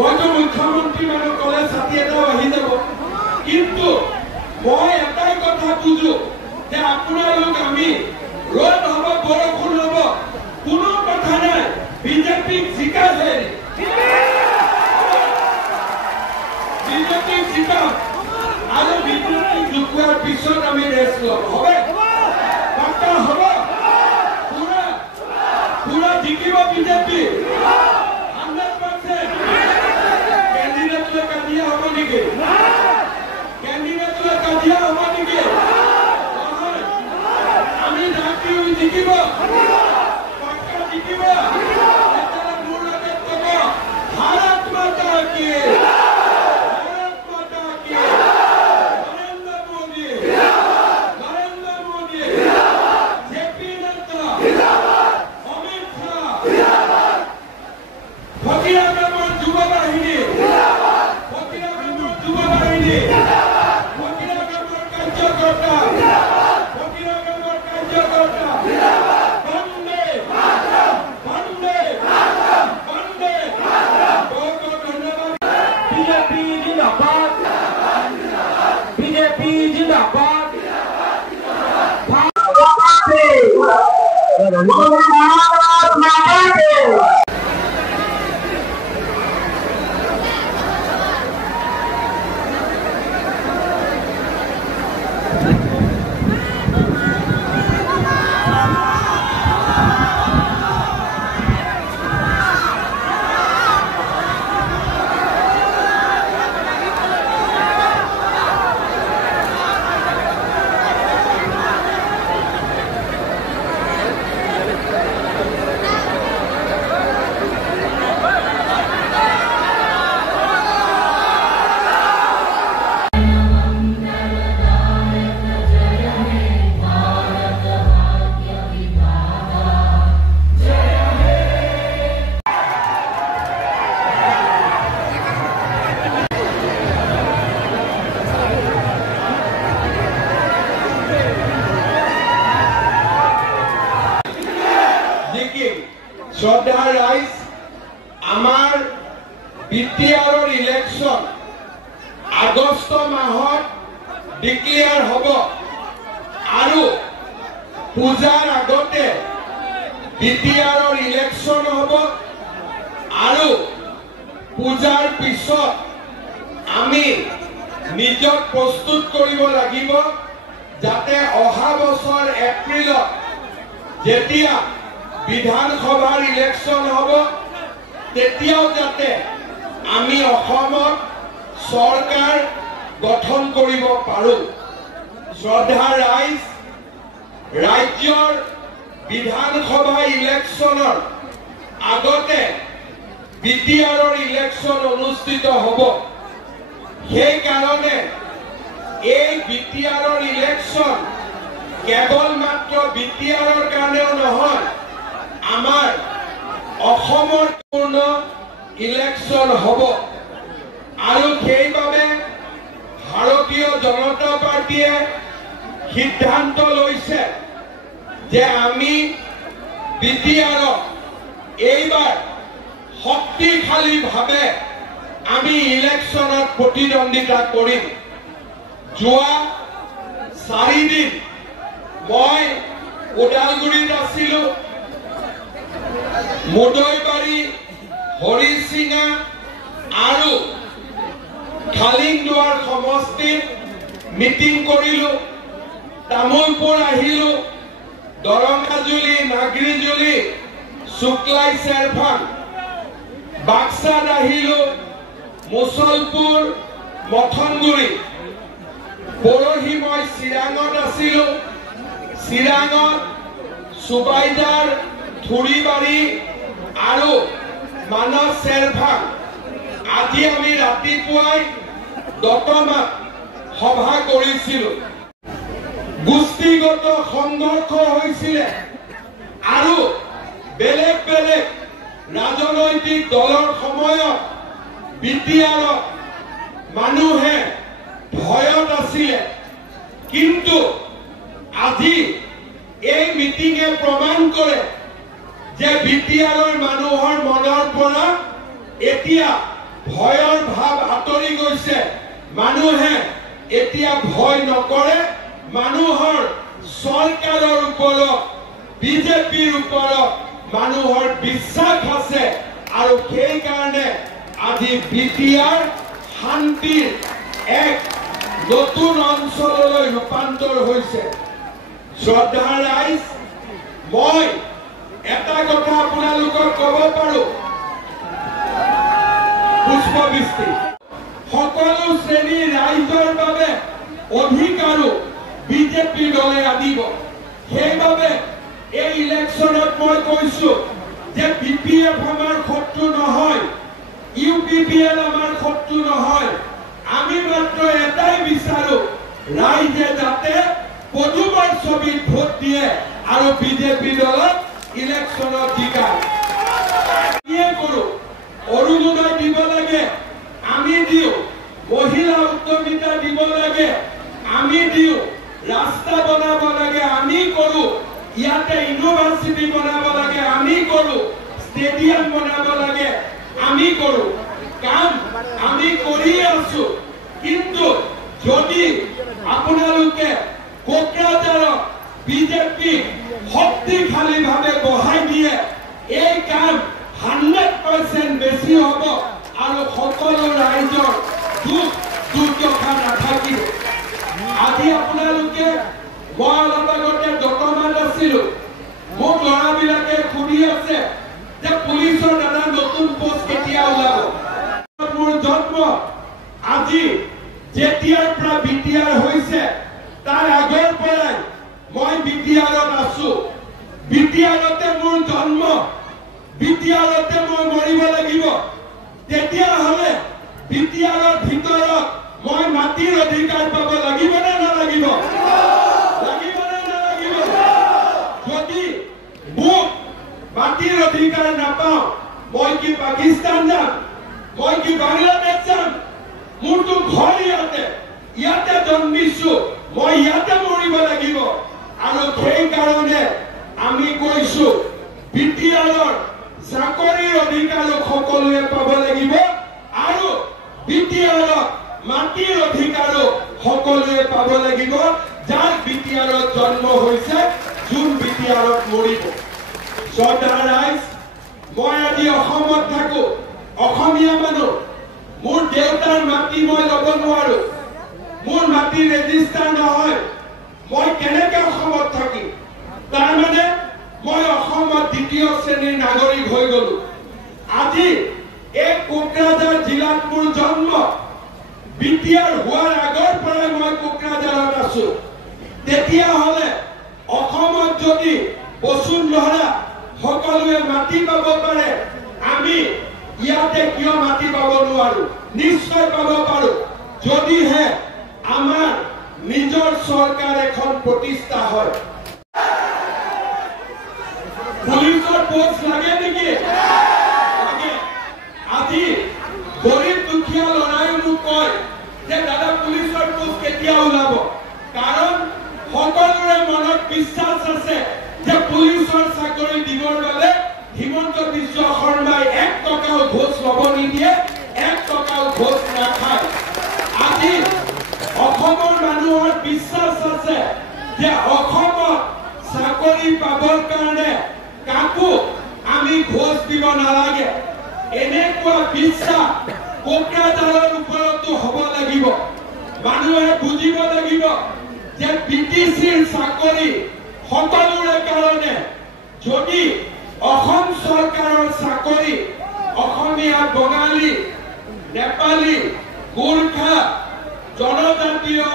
হয়তো মুখ্যমন্ত্ৰী মানুহ ক'লে ছাতি এটা আহি যাব, কিন্তু মই এটাই কথা বুজো যে আপোনালোক আমি ৰ'দ হ'ব বৰষুণ হ'ব কোনো কথা নাই, বিজেপিক জিকাছে, বিজেপিক জিকাম আৰু বিজেপিক জিকোৱাৰ পিছত আমি ৰেষ্ট ল'ম। হবে পাক্কা হ'ব, পুৰা জিকিব বিজেপি 100%। কেণ্ডিডেট লৈ কাজিয়া হ'ব নেকি? কেণ্ডিডেট লৈ কাজিয়া হ'ব নেকি? আমি জাতি জিকিব, পাক্কা জিকিব। এতিয়া মোৰ লগত ক'ব ভাৰত মাতা কি, ভাৰত মাতা কি, নৰেন্দ্ৰ মোদী, নৰেন্দ্ৰ মোদী, জেপি নাড্ডা, অমিত শ্বাহ, ফকিৰা গ্ৰামৰ যুৱ বাহিনী, ফকিৰা গ্ৰামৰ যুৱ বাহিনী, ফকিৰা গ্ৰামৰ কাৰ্যকৰ্তা, ফকিৰা গ্ৰামৰ কাৰ্যকৰ্তা, বন্দে বন্দে বন্দে। বহুত বহুত ধন্যবাদ। বিজেপি জিন্দাবাদ, বিজেপি জিন্দাবাদ। শ্ৰদ্ধা ৰাইজ, আমাৰ বিটিআৰৰ ইলেকশ্যন আগষ্ট মাহত ডিক্লেয়াৰ হ'ব আৰু পূজাৰ আগতে বিটিআৰৰ ইলেকশ্যন হ'ব আৰু পূজাৰ পিছত আমি নিজক প্ৰস্তুত কৰিব লাগিব যাতে অহা বছৰ এপ্ৰিলত যেতিয়া বিধানসভাৰ ইলেকশ্যন হ'ব তেতিয়াও যাতে আমি অসমত চৰকাৰ গঠন কৰিব পাৰোঁ। শ্ৰদ্ধা ৰাইজ, ৰাজ্যৰ বিধানসভা ইলেকশ্যনৰ আগতে বিটিআৰৰ ইলেকশ্যন অনুষ্ঠিত হ'ব। সেইকাৰণে এই বিটিআৰৰ ইলেকশ্যন কেৱল মাত্ৰ বিটিআৰৰ কাৰণেও নহয়, আমাৰ অসমৰ পূৰ্ণ ইলেকশ্যন হ'ব আৰু সেইবাবে ভাৰতীয় জনতা পাৰ্টীয়ে সিদ্ধান্ত লৈছে যে আমি বিটিআৰক এইবাৰ শক্তিশালীভাৱে আমি ইলেকশ্যনত প্ৰতিদ্বন্দ্বিতা কৰিম। যোৱা 4 দিন মই ওদালগুৰিত আছিলোঁ, মুদৈবাৰী, হৰিচিঙা আৰু খালিংদুৱাৰ সমষ্টিত মিটিং কৰিলোঁ, তামোলপুৰ আহিলোঁ, দৰঙাজুলি, নাগৰিজুলি, শুক্লাই চেৰফাং, বাক্সাত আহিলোঁ, মুছলপুৰ, মথনগুৰি। পৰহি মই চিৰাঙত আছিলোঁ, চিৰাঙত সুবাইদাৰ, থুৰিবাৰী আৰু মানৱ চেৰফাং। আজি আমি ৰাতিপুৱাই দতমাত সভা কৰিছিলোঁ। গোষ্ঠীগত সংঘৰ্ষ হৈছিলে আৰু বেলেগ বেলেগ ৰাজনৈতিক দলৰ সময়ত বিটিআৰক মানুহে ভয়ত আছিলে, কিন্তু আজি এই মিটিঙে প্ৰমাণ কৰে যে বিটিআৰৰ মানুহৰ মনৰ পৰা এতিয়া ভয়ৰ ভাৱ আঁতৰি গৈছে মানুহে এতিয়া ভয় নকৰে মানুহৰ চৰকাৰৰ ওপৰত বিজেপিৰ ওপৰত মানুহৰ বিশ্বাস আছে আৰু সেই কাৰণে আজি বিটিআৰ শান্তিৰ এক নতুন অঞ্চললৈ ৰূপান্তৰ হৈছে শ্ৰদ্ধাৰ ৰাইজ মই এটা কথা আপোনালোকক ক'ব পাৰো পুষ্পবৃষ্টি সকলো শ্ৰেণীৰ ৰাইজৰ বাবে অধিকাৰো বিজেপি দলে আনিব সেইবাবে এই ইলেকশ্যনত মই কৈছো যে বিপিএফ আমাৰ শত্ৰু নহয় ইউপিপিএল আমাৰ শত্ৰু নহয় আমি মাত্ৰ এটাই বিচাৰো ৰাইজে যাতে পদুমৰ ছবিত ভোট দিয়ে আৰু বিজেপি দলক ইলেকশ্যনত জিকায় কি কৰো অৰুণোদয় দিব লাগে আমি দিও মহিলা উদ্যমিতা দিব লাগে আমি দিও ৰাস্তা বনাব লাগে আমি কৰো ইয়াতে ইউনিভাৰ্চিটি বনাব লাগে আমি কৰো ষ্টেডিয়াম বনাব লাগে আমি কৰো কাম আমি কৰি আছো কিন্তু যদি আপোনালোকে কোকৰাঝাৰৰ বিজেপি শক্তিশালীভাৱে বহাই দিয়ে এই কাম 100% বেছি হ'ব আৰু সকলো ৰাইজৰ দুৰ্দশা নাথাকিব আজি আপোনালোকে মই অলপ আগতে ডকুমেণ্ট আছিলো মোক ল'ৰাবিলাকে সুধি আছে যে পুলিচৰ দাদা নতুন পোষ্ট কেতিয়া ওলাব মোৰ জন্ম আজি যেতিয়াৰ পৰা বিটিআৰ হৈছে তাৰ আগৰ পৰাই মই বিটিআৰত আছো বিটিআৰতে মোৰ জন্ম বিটিআৰতে মই মৰিব লাগিব তেতিয়াহ'লে বিটিআৰৰ ভিতৰত মই মাটিৰ অধিকাৰ পাব লাগিব নে নালাগিব যদি মোক মাটিৰ অধিকাৰ নাপাওঁ মই কি পাকিস্তান যাম মই কি বাংলাদেশ যাম মোৰতো ঘৰ ইয়াতে জন্মিছো মই ইয়াতে মৰিব লাগিব আৰু সেই কাৰণে আমি কৈছো বিটিআৰৰ চাকৰিৰ অধিকাৰ সকলোৱে পাব লাগিব আৰু বিটিআৰৰ মাটিৰ অধিকাৰো সকলোৱে পাব লাগিব যাৰ বিটিআৰত জন্ম হৈছে যোন বিটিআৰত মৰিব শ্ৰদ্ধাৰ ৰাইজ মই আজি অসমত থাকো অসমীয়া মানুহ মোৰ দেউতাৰ মাটি মই ল'ব নোৱাৰো মোৰ মাটি ৰেজিষ্টাৰ নহয় মই কেনেকৈ অসমত থাকিম তাৰমানে মই অসমত দ্বিতীয় শ্ৰেণীৰ নাগৰিক হৈ গলো আজি এই কোকৰাঝাৰ জিলাত মোৰ জন্ম বিটিআৰ হোৱাৰ আগৰ পৰাই মই কোকৰাঝাৰত আছো তেতিয়াহ'লে অসমত যদি বসুন্ধৰা সকলোৱে মাটি পাব পাৰে আমি ইয়াতে কিয় মাটি পাব নোৱাৰো নিশ্চয় পাব পাৰো যদিহে আমাৰ নিজৰ চৰকাৰ এখন প্ৰতিষ্ঠা হয় পুলিচৰ পোষ্ট লাগে নেকি লাগে আজি গৰীব দুখীয়া ল'ৰাই মোক কয় যে দাদা পুলিচৰ পোষ্ট কেতিয়া ওলাব কাৰণ সকলোৰে মনত বিশ্বাস আছে যে পুলিচৰ চাকৰি দিবৰ বাবে হিমন্ত বিশ্ব শৰ্মাই 1 টকাও ঘোষ ল'ব নিদিয়ে 1 টকাও ঘোষ নাখায় আজি অসমৰ মানুহৰ বিশ্বাস আছে যে অসমত চাকৰি পাবৰ কাৰণে কাকো আমি ঘোষ দিব নালাগে এনেকুৱা বিশ্বাস কোকৰাঝাৰৰ ওপৰতো হ'ব লাগিব মানুহে বুজিব লাগিব যে বিটিচিৰ চাকৰি সকলোৰে কাৰণে যদি অসম চৰকাৰৰ চাকৰি অসমীয়া বঙালী নেপালী গোৰ্খা জনজাতীয়